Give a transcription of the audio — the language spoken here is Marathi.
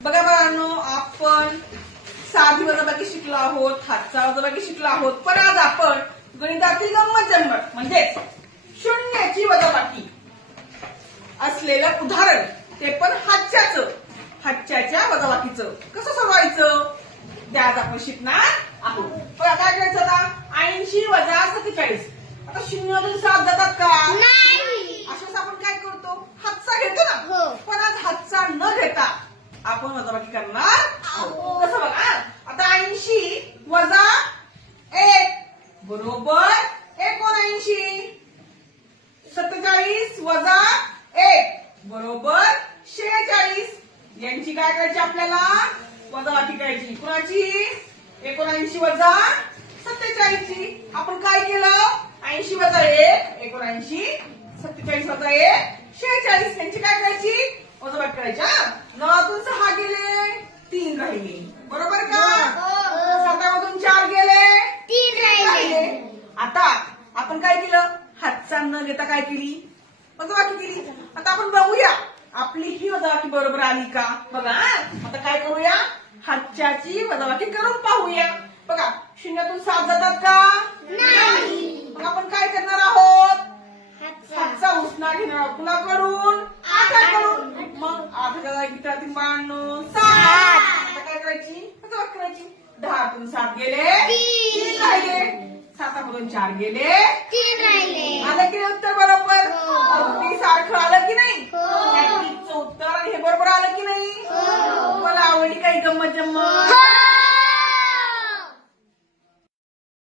बघा बाळांनो, आपण साधी वजाबाकी शिकलो आहोत, हातचा वजाबाकी शिकलो आहोत, पण आज आपण गणितातील गंमत जंमत म्हणजेच शून्याची वजाबाकी असलेलं उदाहरण, ते पण हातच्या वजाबाकीचं कसं सोडवायचं ते आज आपण शिकणार आहोत. बघा काय करायचं आता, 80 वजा 47. आता शून्यातून 7 जातात का? नाही. अशाच आपण काय करतो, हातचा घेतो ना. पण आज हातचा न घेता आपण वजाबाकी करणार आहोत. कसं बघा, आता 80 वजा 1 बरोबर 79. 47 वजा 1 बरोबर 46. यांची काय करायची आपल्याला, वजाबाकी करायची. कुणाची? 79 वजा 47 ची. आपण काय केलं, 80 वजा 1 79, 47 वजा 1 46. यांची काय करायची, वजाबाकी करायची. 9तून 6 गेले, 3 राहिले. बरोबर का? 7मधून 4 गेले, 3 राहिले. आता आपण काय केलं, हातचा न घेता काय केली, वजाबाकी केली. आता आपण बघूया आपली ही वजाबाकी बरोबर आली का. बघा आता काय करूया, हातच्याची वजाबाकी करून पाहूया. बघा शून्यातून 7 जातात का? नाही. मग आपण काय करणार आहोत, हातचा उसना घेणार आहोत. कुणाकडून? 8कडून. मग 8 किती राहतील बाळांनो? 7. आता काय करायची, वजाबाकी करायची. 10तून 7 गेले, 3 राहिले. 7मधून 4 गेले, 3 राहिले. आलं की नाही उत्तर बरोबर? अगदी सारखं आलं की नाही? उत्तर आणि हे बरोबर आलं की नाही? मला आवडली काही गंमत जम्मत?